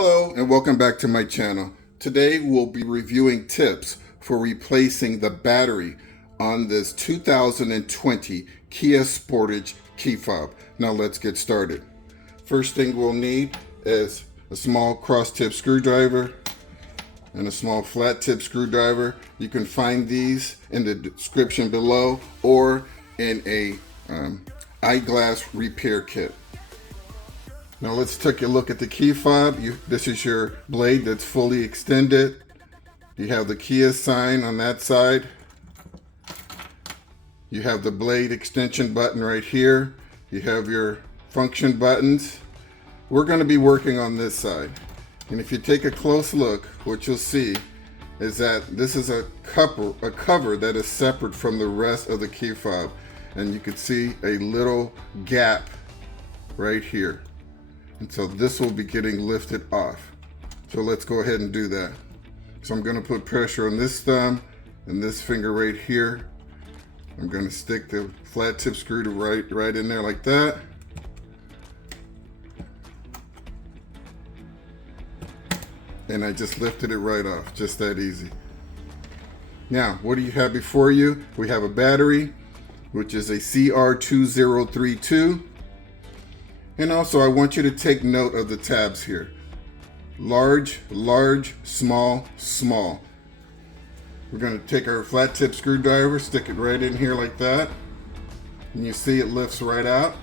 Hello and welcome back to my channel. Today we'll be reviewing tips for replacing the battery on this 2020 Kia Sportage Key Fob. Now let's get started. First thing we'll need is a small cross tip screwdriver and a small flat tip screwdriver. You can find these in the description below or in a eyeglass repair kit. Now let's take a look at the key fob. This is your blade that's fully extended. You have the Kia sign on that side. You have the blade extension button right here. You have your function buttons. We're going to be working on this side. And if you take a close look, what you'll see is that this is a cover that is separate from the rest of the key fob. And you can see a little gap right here. And so this will be getting lifted off. So let's go ahead and do that. So I'm going to put pressure on this thumb and this finger right here. I'm going to stick the flat tip screw to right in there like that. And I just lifted it right off, just that easy. Now, what do you have before you? We have a battery, which is a CR2032. And also I want you to take note of the tabs here. Large, large, small, small. We're going to take our flat tip screwdriver, stick it right in here like that. And you see it lifts right out.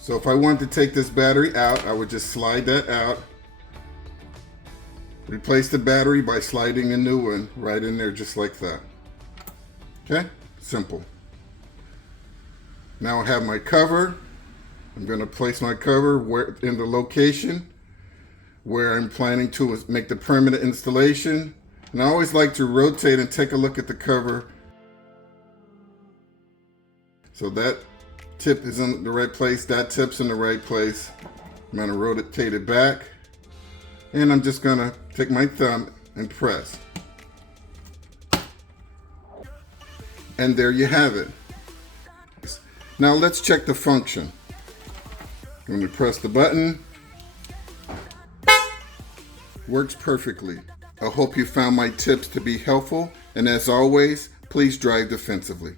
So if I wanted to take this battery out, I would just slide that out. Replace the battery by sliding a new one right in there just like that. Okay, simple. Now I have my cover. I'm going to place my cover in the location where I'm planning to make the permanent installation. And I always like to rotate and take a look at the cover. So that tip is in the right place, that tip's in the right place. I'm going to rotate it back. And I'm just going to take my thumb and press. And there you have it. Now let's check the function. I'm going to press the button. Works perfectly. I hope you found my tips to be helpful, and as always, please drive defensively.